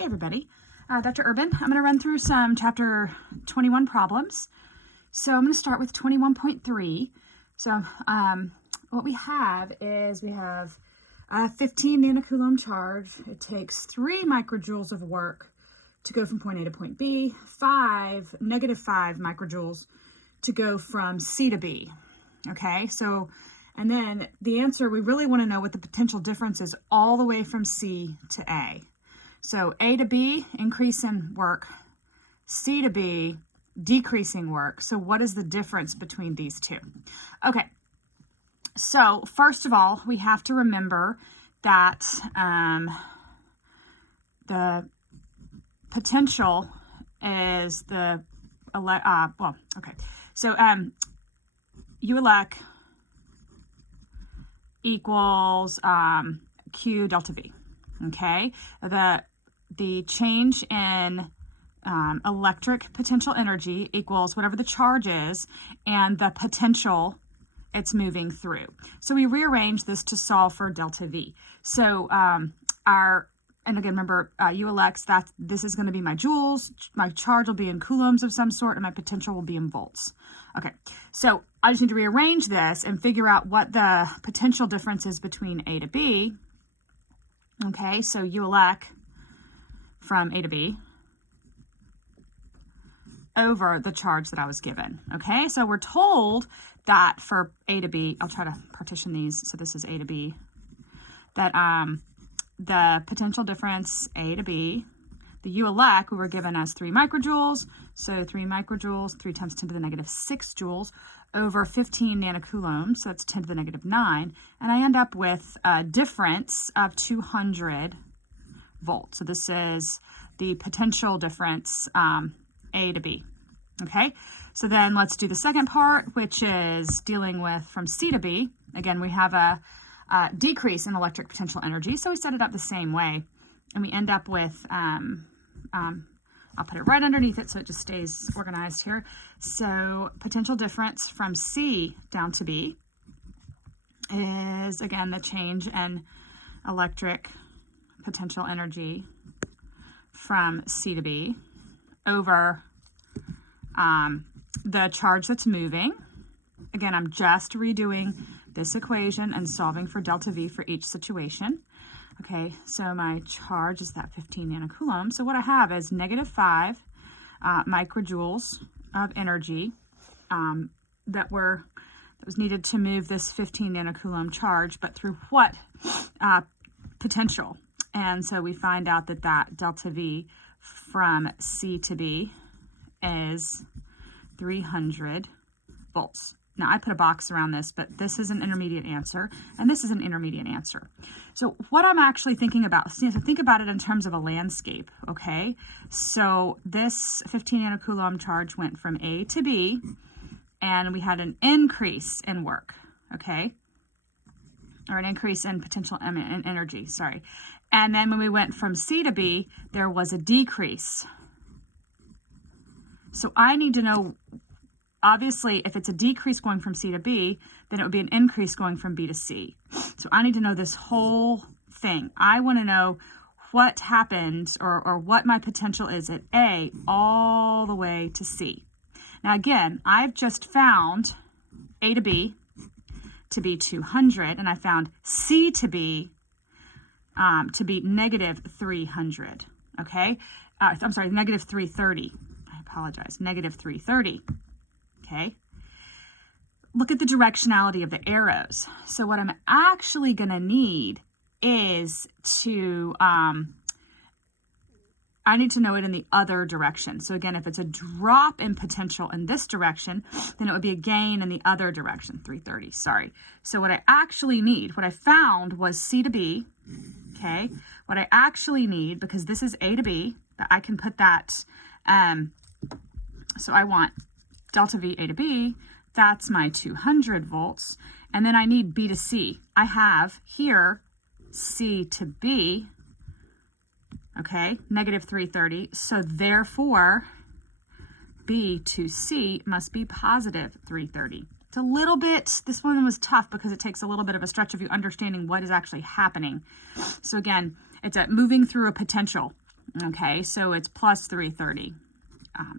Hey everybody, Dr. Urban. I'm going to run through some chapter 21 problems. So I'm going to start with 21.3. So what we have is we have a 15 nanocoulomb charge. It takes 3 microjoules of work to go from point A to point B, negative 5 microjoules to go from C to B. Okay, so, and then the answer, we really want to know what the potential difference is all the way from C to A. So A to B, increase in work, C to B, decreasing work. So what is the difference between these two? Okay, so first of all, we have to remember that the potential is the, so U elect equals Q delta V. Okay, the change in electric potential energy equals whatever the charge is and the potential it's moving through. So we rearrange this to solve for delta V. So and again, remember U elect, this is going to be my joules, my charge will be in coulombs of some sort, and my potential will be in volts. Okay, so I just need to rearrange this and figure out what the potential difference is between A to B. Okay, so U elect from A to B over the charge that I was given. Okay, so we're told that for A to B, I'll try to partition these, so this is A to B, that the potential difference A to B, the U elect we were given as 3 microjoules, so 3 microjoules, 3 times 10 to the negative 6 joules, over 15 nanocoulombs, so that's 10 to the negative 9, and I end up with a difference of 200 volts. So this is the potential difference A to B. Okay, so then let's do the second part, which is dealing with from C to B. Again, we have a decrease in electric potential energy, so we set it up the same way, and we end up with I'll put it right underneath it so it just stays organized here. So potential difference from C down to B is, again, the change in electric potential energy from C to B over the charge that's moving. Again, I'm just redoing this equation and solving for delta V for each situation. Okay, so my charge is that 15 nanocoulombs. So what I have is negative 5 microjoules of energy that was needed to move this 15 nanocoulomb charge, but through what potential? And so we find out that delta V from C to B is 300 volts. Now, I put a box around this, but this is an intermediate answer, and this is an intermediate answer. So what I'm actually thinking about, so think about it in terms of a landscape, okay? So this 15 nanocoulomb charge went from A to B, and we had an increase in work, okay? Or an increase in potential in energy, sorry. And then when we went from C to B, there was a decrease. So I need to know, obviously, if it's a decrease going from C to B, then it would be an increase going from B to C. So I need to know this whole thing. I want to know what happened or what my potential is at A all the way to C. Now, again, I've just found A to B to be 200, and I found C to be negative 300, okay? I'm sorry, negative 330. I apologize, negative 330. Okay, look at the directionality of the arrows. So what I'm actually going to need is to, I need to know it in the other direction. So again, if it's a drop in potential in this direction, then it would be a gain in the other direction, 330, sorry. So what I actually need, what I found was C to B, okay? What I actually need, because this is A to B, I can put that, so I want delta V A to B, that's my 200 volts. And then I need B to C. I have here C to B, okay, negative 330. So therefore, B to C must be positive 330. It's a little bit, this one was tough because it takes a little bit of a stretch of you understanding what is actually happening. So again, it's moving through a potential. Okay, so it's plus 330.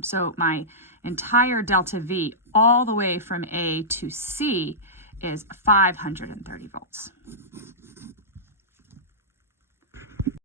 So my entire delta V all the way from A to C is 530 volts.